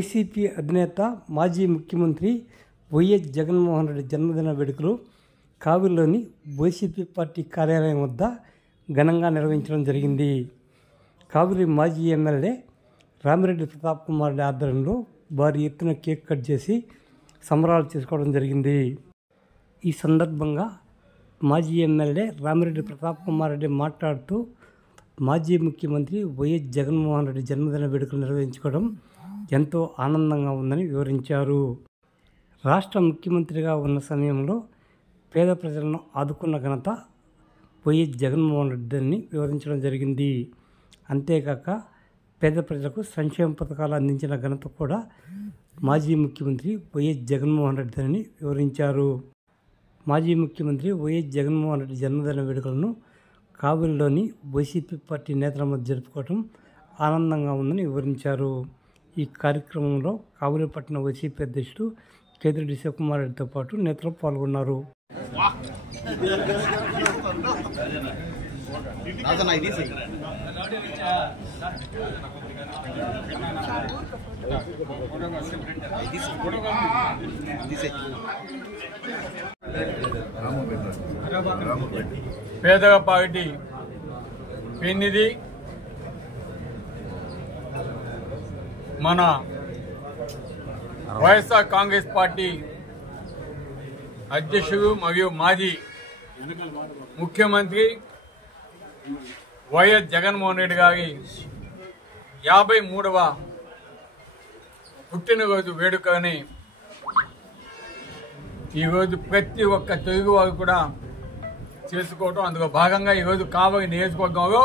YCP అధినేత మాజీ ముఖ్యమంత్రి వైఎస్ జగన్మోహన్ రెడ్డి జన్మదిన వేడుకలు కావలిలోని వైసీపీ పార్టీ కార్యాలయం వద్ద ఘనంగా నిర్వహించడం జరిగింది. కావలి మాజీ ఎమ్మెల్యే రామిరెడ్డి ప్రతాప్ కుమార్ రెడ్డి ఆధ్వర్యంలో భారీ ఎత్తున కేక్ కట్ చేసి సంబరాలు చేసుకోవడం జరిగింది. ఈ సందర్భంగా మాజీ ఎమ్మెల్యే రామిరెడ్డి ప్రతాప్ కుమార్ రెడ్డి మాట్లాడుతూ మాజీ ముఖ్యమంత్రి వైఎస్ జగన్మోహన్ రెడ్డి జన్మదిన వేడుకలు నిర్వహించుకోవడం ఎంతో ఆనందంగా ఉందని వివరించారు. రాష్ట్ర ముఖ్యమంత్రిగా ఉన్న సమయంలో పేద ప్రజలను ఆదుకున్న ఘనత వైఎస్ జగన్మోహన్ రెడ్డి అని వివరించడం జరిగింది. అంతేకాక పేద ప్రజలకు సంక్షేమ పథకాలు అందించిన ఘనత కూడా మాజీ ముఖ్యమంత్రి వైఎస్ జగన్మోహన్ రెడ్డి అని వివరించారు. మాజీ ముఖ్యమంత్రి వైఎస్ జగన్మోహన్ రెడ్డి జన్మదిన వేడుకలను కావలిలోని వైసీపీ పార్టీ నేతల మధ్య జరుపుకోవడం ఆనందంగా ఉందని వివరించారు. ఈ కార్యక్రమంలో కావలి పట్టణ వైసీపీ అధ్యక్షుడు కేతిరెడ్డి శివకుమార్ రెడ్డితో పాటు నేతలు పాల్గొన్నారు. పేదల పార్టీ పెన్నిది మన వైఎస్ఆర్ కాంగ్రెస్ పార్టీ అధ్యక్షుడు మరియు మాజీ ముఖ్యమంత్రి వైఎస్ జగన్మోహన్ రెడ్డి గారి 53వ పుట్టినరోజు వేడుకని ఈరోజు ప్రతి ఒక్క తెలుగు వారు కూడా చేసుకోవటం, అందులో భాగంగా ఈరోజు కావలి నియోజకవర్గంలో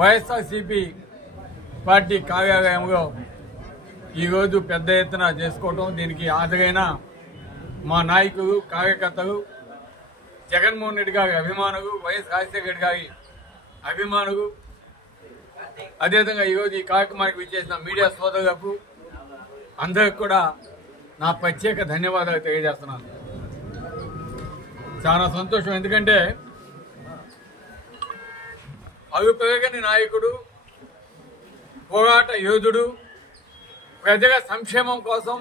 వైఎస్ఆర్సీపీ పార్టీ కార్యాలయంలో ఈరోజు పెద్ద ఎత్తున చేసుకోవటం, దీనికి హాజరైన మా నాయకులు, కార్యకర్తలు, జగన్మోహన్ రెడ్డి గారి అభిమానులు, వైఎస్ రాజశేఖర రెడ్డి గారి అభిమానులు, అదేవిధంగా ఈరోజు ఈ కార్యక్రమానికి విచ్చేసిన మీడియా సోదరులకు అందరికి కూడా నా ప్రత్యేక ధన్యవాదాలు తెలియజేస్తున్నాను. చాలా సంతోషం, ఎందుకంటే అలుపెరగని నాయకుడు, పోరాట యోధుడు, ప్రజల సంక్షేమం కోసం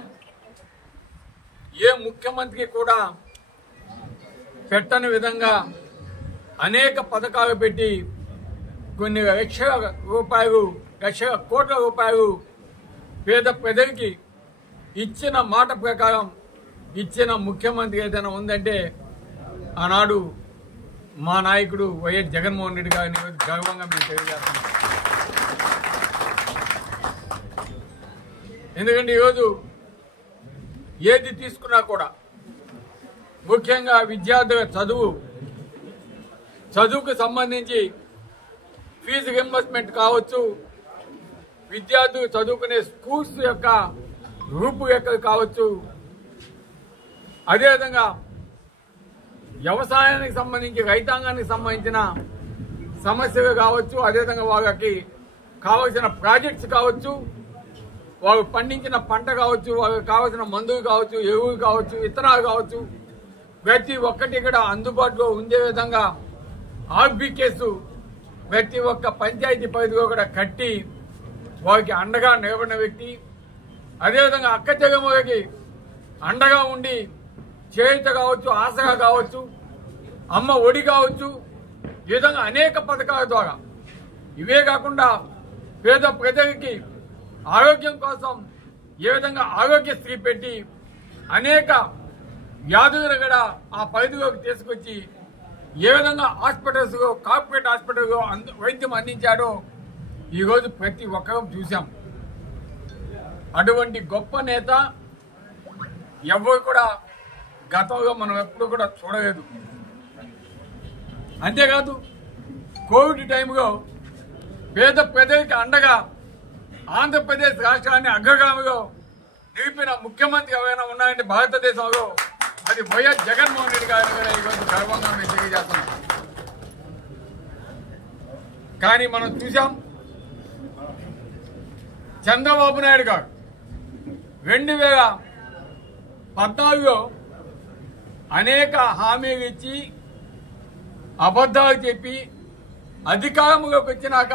ఏ ముఖ్యమంత్రి కూడా పెట్టని విధంగా అనేక పథకాలు పెట్టి కొన్ని లక్షల కోట్ల రూపాయలు పేద ప్రజలకి ఇచ్చిన మాట ప్రకారం ఇచ్చిన ముఖ్యమంత్రి ఏదైనా ఉందంటే ఆనాడు మా నాయకుడు వైఎస్ జగన్మోహన్ రెడ్డి గారిని గర్వంగా మేము తెలియజేస్తున్నాం. ఎందుకంటే ఈరోజు ఏది తీసుకున్నా కూడా ముఖ్యంగా విద్యార్థుల చదువుకు సంబంధించి ఫీజు రింబర్స్మెంట్ కావచ్చు, విద్యార్థులు చదువుకునే స్కూల్స్ యొక్క రూపురేఖలు కావచ్చు, అదేవిధంగా వ్యవసాయానికి సంబంధించి రైతాంగానికి సంబంధించిన సమస్యలు కావచ్చు, అదేవిధంగా వాళ్ళకి కావలసిన ప్రాజెక్ట్స్ కావచ్చు, వాళ్ళు పండించిన పంట కావచ్చు, వాళ్ళకి కావలసిన మందులు కావచ్చు, ఎరువులు కావచ్చు, విత్తనాలు కావచ్చు, ప్రతి ఒక్కటి కూడా అందుబాటులో ఉండే విధంగా ఆర్బీకేసు ప్రతి ఒక్క పంచాయతీ పరిధిలో కూడా కట్టి వారికి అండగా నిలబడిన వ్యక్తి. అదేవిధంగా అక్క చెల్లెమ్మలకి అండగా ఉండి చేయుత కావచ్చు, ఆశగా కావచ్చు, అమ్మ ఒడి కావచ్చు, ఈ విధంగా అనేక పథకాల ద్వారా, ఇవే కాకుండా పేద ప్రజలకి ఆరోగ్యం కోసం ఏ విధంగా ఆరోగ్యశ్రీ పెట్టి అనేక వ్యాధులను కూడా ఆ పరిధిలోకి తీసుకొచ్చి ఏ విధంగా హాస్పిటల్స్ కార్పొరేట్ హాస్పిటల్స్ వైద్యం అందించాడో ఈరోజు ప్రతి ఒక్కరూ చూశాం. అటువంటి గొప్ప నేత ఎవరు కూడా గతంలో మనం ఎప్పుడు కూడా చూడలేదు. అంతేకాదు కోవిడ్ టైంలో పేద ప్రజలకి అండగా ఆంధ్రప్రదేశ్ రాష్ట్రాన్ని అగ్రగామిలో నిలిపిన ముఖ్యమంత్రి ఎవరైనా ఉన్నారంటే భారతదేశంలో అది వైఎస్ జగన్మోహన్ రెడ్డి గారిని కూడా ఈరోజు గర్వంగా మేము తెలియజేస్తున్నాం. కానీ మనం చూసాం చంద్రబాబు నాయుడు గారు 2014లో అనేక హామీలు ఇచ్చి అబద్ధాలు చెప్పి అధికారంలోకి వచ్చినాక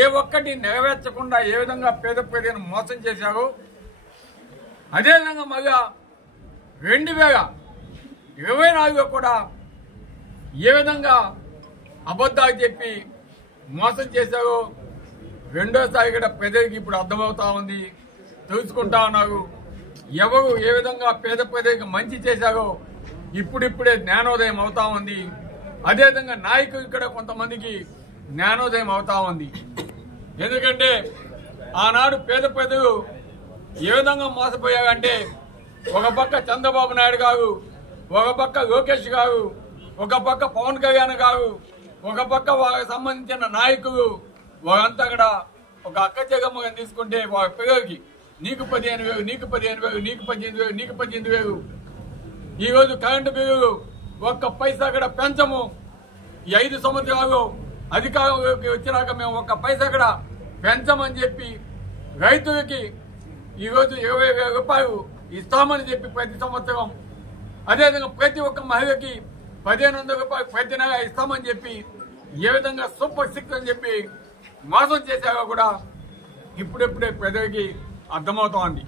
ఏ ఒక్కటి నెరవేర్చకుండా ఏ విధంగా పేద ప్రజలను మోసం చేశారో అదేవిధంగా మళ్ళా 2024 కూడా ఏ విధంగా అబద్ధాలు చెప్పి మోసం చేశారో రెండోసారి కూడా ప్రజలకు ఇప్పుడు అర్థమవుతా ఉంది, తెలుసుకుంటా ఉన్నారు. ఎవరు ఏ విధంగా పేద ప్రజలకు మంచి చేశారో ఇప్పుడిప్పుడే జ్ఞానోదయం అవుతా ఉంది. అదేవిధంగా నాయకులు ఇక్కడ కొంతమందికి జ్ఞానోదయం అవుతా ఉంది. ఎందుకంటే ఆనాడు పేద ప్రజలు ఏ విధంగా మోసపోయారంటే ఒక పక్క చంద్రబాబు నాయుడు గారు, ఒక పక్క లోకేష్ గారు, ఒక పక్క పవన్ కళ్యాణ్ గారు, ఒక పక్క వాళ్ళకి సంబంధించిన నాయకులు వాళ్ళంతా కూడా ఒక అక్క జగమ్మగా తీసుకుంటే వాళ్ళ పిల్లలకి నీకు 15,000, నీకు 15,000, నీకు 18,000, నీకు 18,000. ఈరోజు కరెంటు బిల్లులు ఒక్క పైసా కూడా పెంచము. ఈ 5 సంవత్సరాలు అధికారంలోకి వచ్చినాక మేము ఒక్క పైసా కూడా పెంచమని చెప్పి రైతులకి ఈరోజు 20,000 రూపాయలు ఇస్తామని చెప్పి ప్రతి సంవత్సరం, అదేవిధంగా ప్రతి ఒక్క మహిళకి 1,500 రూపాయలు ప్రతి నెల ఇస్తామని చెప్పి ఏ విధంగా సూపర్ సిక్స్ అని చెప్పి మోసం చేశారో కూడా ఇప్పుడెప్పుడే ప్రజలకి అర్థమవుతోంది.